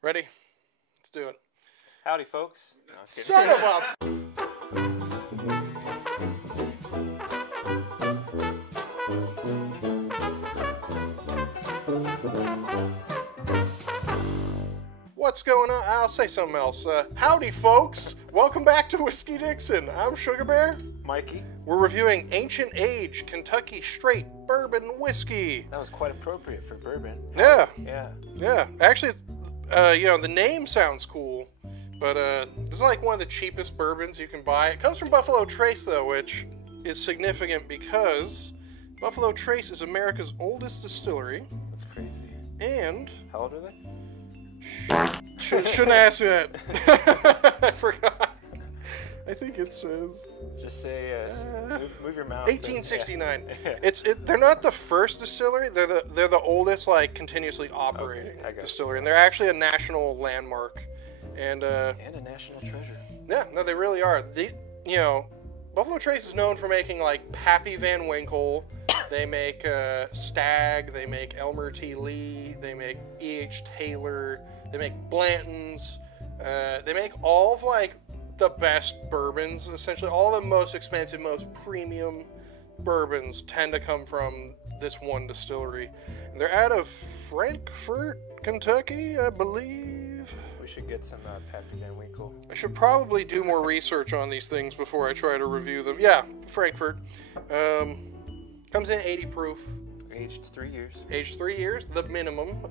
Ready? Let's do it. Howdy, folks. No, I'm kidding. Son of a... What's going on? I'll say something else. Howdy, folks. Welcome back to Whiskey Dixon. I'm Sugarbear. Mikey. We're reviewing Ancient Age Kentucky Straight Bourbon Whiskey. That was quite appropriate for bourbon. Yeah. Yeah. Actually, the name sounds cool, but this is like one of the cheapest bourbons you can buy. It comes from Buffalo Trace, though, which is significant because Buffalo Trace is America's oldest distillery. That's crazy. And... How old are they? Shouldn't ask me that. I forgot. I think it says... Just say, move your mouth. 1869. Yeah. They're not the first distillery. They're the oldest, like, continuously operating distillery, and they're actually a national landmark, and a national treasure. Yeah, no, they really are. Buffalo Trace is known for making like Pappy Van Winkle. They make Stag. They make Elmer T. Lee. They make E.H. Taylor. They make Blanton's. They make all of like the best bourbons. Essentially, all the most expensive, most premium bourbons tend to come from this one distillery. And they're out of Frankfort, Kentucky, I believe. We should get some Pappy Van Winkle. I should probably do more research on these things before I try to review them. Yeah, Frankfort. Comes in 80 proof. Aged 3 years. Aged 3 years, the minimum.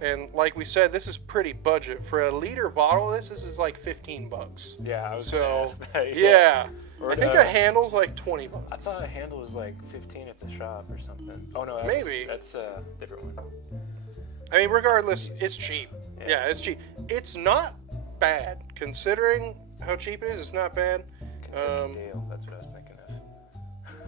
And like we said, this is pretty budget. For a liter bottle, this is like 15 bucks. Yeah, I was gonna ask that. Yeah. I think a handle's like 20 bucks. I thought a handle was like 15 at the shop or something. Oh no, that's a different one. I mean, regardless, it's cheap. Yeah, it's cheap. It's not bad. Considering how cheap it is, it's not bad. Kentucky Dale, that's what I was thinking of.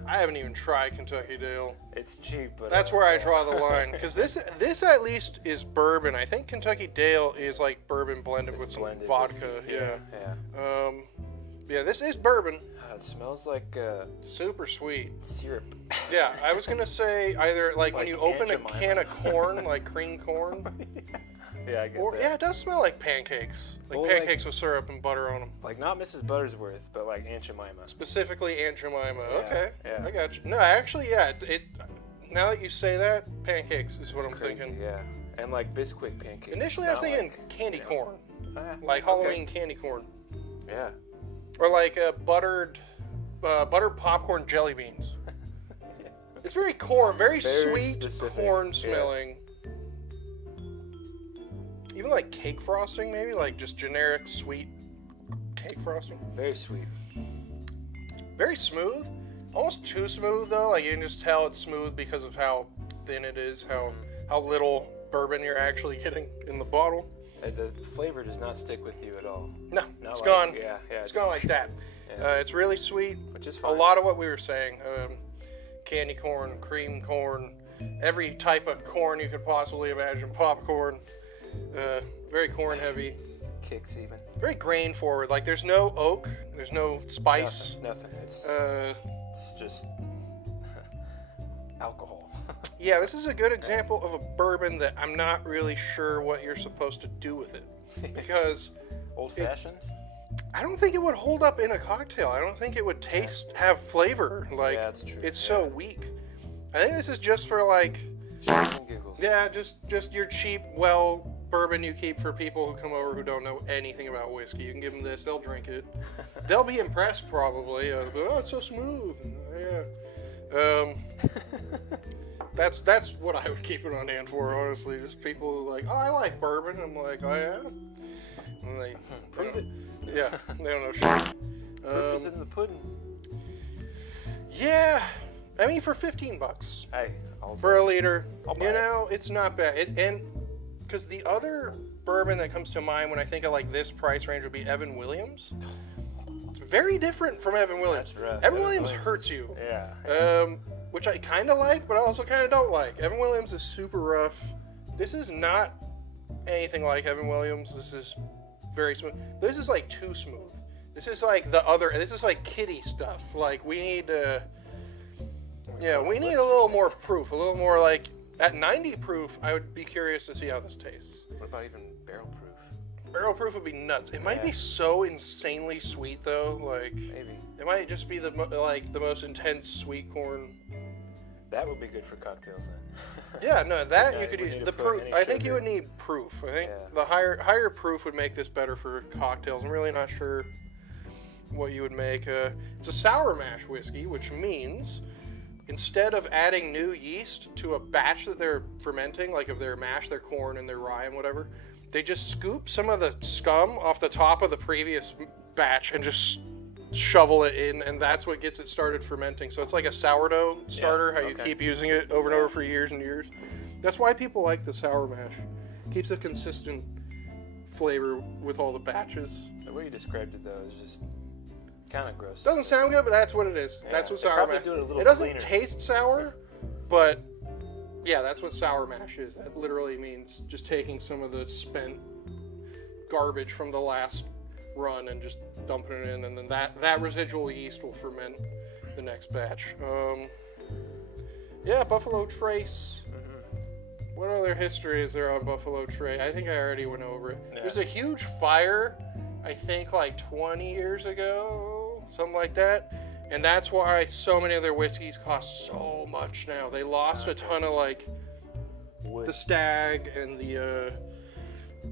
I haven't even tried Kentucky Dale. It's cheap, but... That's where I draw the line. Because this at least is bourbon. I think Kentucky Dale is like bourbon blended with some vodka. Whiskey. Yeah. Yeah, this is bourbon. It smells like... super sweet. Syrup. Yeah, I was going to say either like when you open a can of corn, like cream corn. Yeah, I get that. Yeah, it does smell like pancakes. Like pancakes with syrup and butter on them. Like not Mrs. Buttersworth, but like Aunt Jemima. Specifically Aunt Jemima. Yeah, okay, yeah. I got you. No, actually, yeah. Now that you say that, pancakes is what I'm thinking. Yeah, and like Bisquick pancakes. Initially, I was thinking candy corn, like Halloween candy corn. Yeah. Or like buttered popcorn jelly beans. It's very corn, very sweet specific. Corn smelling. Yeah. Even like cake frosting, maybe like just generic sweet cake frosting. Very sweet. Very smooth. Almost too smooth though. Like you can just tell it's smooth because of how thin it is, how little bourbon you're actually getting in the bottle. The flavor does not stick with you at all. No, it's gone. Yeah, it's gone like that. Yeah. It's really sweet. Which is fine. A lot of what we were saying. Candy corn, cream corn, every type of corn you could possibly imagine. Popcorn. Very corn heavy. Kicks even. Very grain forward. Like there's no oak. There's no spice. Nothing. It's just alcohol. Yeah, this is a good example of a bourbon that I'm not really sure what you're supposed to do with it. Because... Old-fashioned? I don't think it would hold up in a cocktail. I don't think it would have flavor. Like, yeah, that's true. It's so weak. I think this is just for like... Shits and giggles. Yeah, just your cheap, bourbon you keep for people who come over who don't know anything about whiskey. You can give them this, they'll drink it. They'll be impressed probably. Oh, it's so smooth. Yeah. That's what I would keep it on hand for, honestly. Just people who like, oh, I like bourbon. I'm like, oh yeah. And they prove it. Yeah, they don't know shit. Proof is in the pudding. Yeah, I mean for 15 bucks. Hey, for a liter, you know, it's not bad. And because the other bourbon that comes to mind when I think of like this price range would be Evan Williams. It's very different from Evan Williams. That's right. Evan Williams hurts you. Yeah. Which I kind of like, but I also kind of don't like. Evan Williams is super rough. This is not anything like Evan Williams. This is very smooth. This is like too smooth. This is like this is like kiddie stuff. Like we need we need a little more proof, a little more like At 90 proof, I would be curious to see how this tastes. What about even barrel proof? Barrel proof would be nuts. It might be so insanely sweet though. Like maybe it might just be the most intense sweet corn. That would be good for cocktails then. Yeah, no, that you could use the proof. I think you would need proof. I think the higher proof would make this better for cocktails. I'm really not sure what you would make. It's a sour mash whiskey, which means instead of adding new yeast to a batch that they're fermenting, like if they're mash, their corn and their rye and whatever, they just scoop some of the scum off the top of the previous batch and just shovel it in, and that's what gets it started fermenting. So it's like a sourdough starter, how you keep using it over and over for years and years. That's why people like the sour mash. Keeps a consistent flavor with all the batches. The way you described it, though, is just kind of gross. Doesn't sound good, but that's what it is. That's what sour mash is. It doesn't taste sour, but yeah, that's what sour mash is. That literally means just taking some of the spent garbage from the last run and just dumping it in, and then that residual yeast will ferment the next batch. Yeah, Buffalo Trace. What other history is there on Buffalo Trace? I think I already went over it. Yeah. There's a huge fire, I think like 20 years ago, something like that. And that's why so many of their whiskeys cost so much now. They lost a ton of like the Stag and the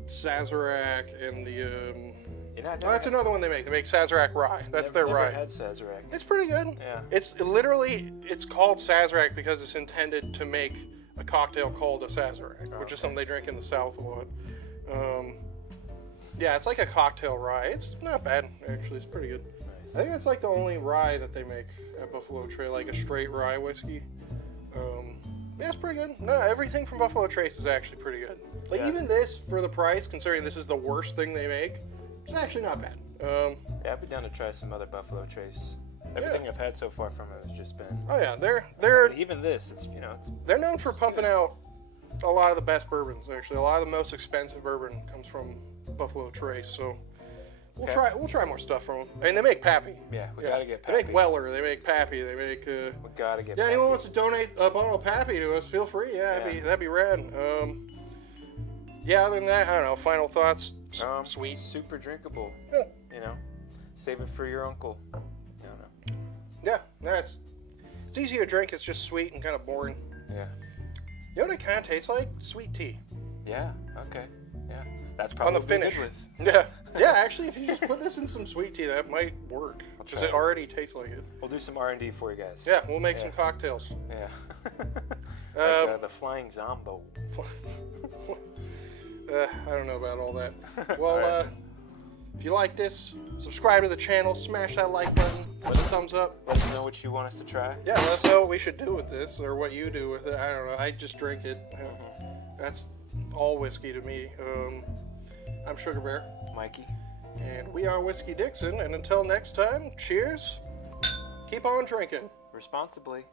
Sazerac and the that's another one they make. They make Sazerac Rye. That's their rye. Never had Sazerac. It's pretty good. Yeah. It's called Sazerac because it's intended to make a cocktail called a Sazerac, which is something they drink in the South a lot. Yeah, it's like a cocktail rye. It's not bad, actually. It's pretty good. Nice. I think it's like the only rye that they make at Buffalo Trace, like a straight rye whiskey. Yeah, it's pretty good. No, everything from Buffalo Trace is actually pretty good. Like even this, for the price, considering this is the worst thing they make, it's actually not bad. Yeah, I'd be down to try some other Buffalo Trace. Everything I've had so far from it has just been. Oh yeah, they're even this. It's they're known for pumping out a lot of the best bourbons. Actually, a lot of the most expensive bourbon comes from Buffalo Trace. So we'll try more stuff from them. I mean, they make Pappy. Yeah, we gotta get Pappy. They make Weller. They make Pappy. They make. We gotta get. Yeah, Pappy. anyone wants to donate a bottle of Pappy to us, feel free. Yeah, that'd be rad. Yeah, other than that, I don't know. Final thoughts. Sweet. Super drinkable. Yeah. Save it for your uncle. I don't know. Yeah, it's easy to drink. It's just sweet and kind of boring. Yeah. You know what it kind of tastes like? Sweet tea. Yeah. Okay. Yeah. That's probably on the finish. Good with. Yeah. Yeah. Actually, if you just put this in some sweet tea, that might work because it already tastes like it. We'll do some R&D for you guys. Yeah, we'll make some cocktails. Yeah. Like the Flying Zombo. I don't know about all that. Well, if you like this, subscribe to the channel, smash that like button, give us a thumbs up. Let us know what you want us to try. Yeah, let us know what we should do with this, or what you do with it. I don't know. I just drink it. That's all whiskey to me. I'm Sugarbear. Mikey. And we are Whiskey Dixon. And until next time, cheers. Keep on drinking. Responsibly.